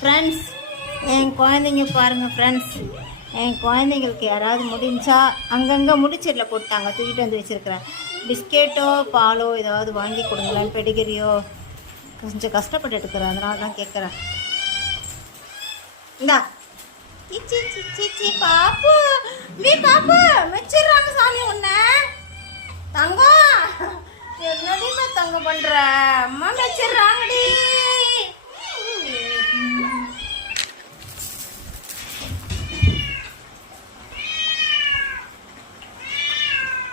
Friends, என் குழந்தைங்க பாருங்கள் friends, என் குழந்தைங்களுக்கு யாராவது முடிஞ்சா அங்கங்கே முடிச்சீட்டில் போட்டாங்க தூக்கிட்டு வந்து வச்சுருக்கிறேன். பிஸ்கெட்டோ பாலோ ஏதாவது வாங்கி கொடுங்களேன், பெடிகிரியோ. கொஞ்சம் கஷ்டப்பட்டு எடுக்கிறேன், அதனால தான் கேட்குறேன். இந்தா சிச்சி சிச்சி பாப்பு, மீ பாப்பு வச்சிடுறாங்க சாமி உன்னை. தங்கம் என்னடிமா தங்கம் பண்ணுற? அம்மா வச்சிடுறாங்கடி.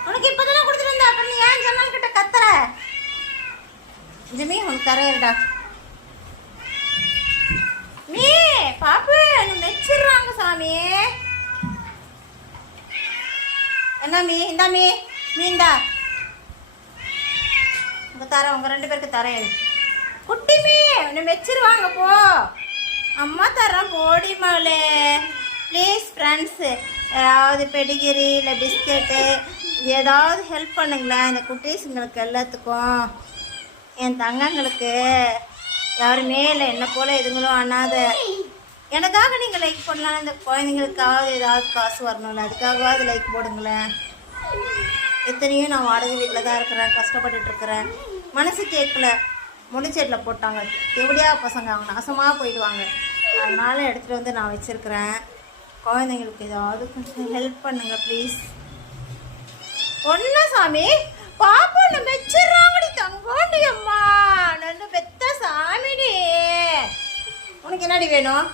உனக்கு இப்போதெல்லாம் கொடுத்துட்டு இருந்தா, அப்புறம் நீ ஏன் ஜன்னல் கிட்ட கத்துற? ஜிமி உனக்கு தரையடா. மீ பாப்பு மெச்சிடுறாங்க சாமி. என்ன மீ? இந்தா மீ, மீந்தா உங்க தர, உங்க 2 பேருக்கு தரேன். குட்டி மீ உன்னை மெச்சிருவாங்க போ. அம்மா தரேன் போடி மகளே. ப்ளீஸ் ஃப்ரெண்ட்ஸு, ஏதாவது பெடிகிரி இல்லை பிஸ்கெட்டு ஏதாவது ஹெல்ப் பண்ணுங்களேன் இந்த குட்டீஸுங்களுக்கு எல்லாத்துக்கும். என் தங்கங்களுக்கு யாருமே இல்லை, என்னை போல் இதுங்களும் அண்ணாத. எனக்காக நீங்கள் லைக் பண்ணலாம், இந்த குழந்தைங்களுக்காவது ஏதாவது காசு வரணும்ல, அதுக்காகவாவது லைக் போடுங்களேன். எத்தனையும் நான் வாடகை வீட்டில் தான் இருக்கிறேன், கஷ்டப்பட்டுட்ருக்கிறேன். மனசு கேட்கல, முடிச்சேட்டில் போட்டாங்க. எப்படியா பசங்க அவங்க நாசமாக போயிடுவாங்க. அதனால் எடுத்துகிட்டு வந்து நான் வச்சுருக்கிறேன். குழந்தைங்களுக்கு ஏதாவது கொஞ்சம் ஹெல்ப் பண்ணுங்கள் ப்ளீஸ். ஒன்று சாமி பாப்பா ஒன்று மெச்சிடுறாங்கடி தங்கோண்டி. அம்மா நல்ல பெத்த சாமிடி. உனக்கு என்னடி வேணும்?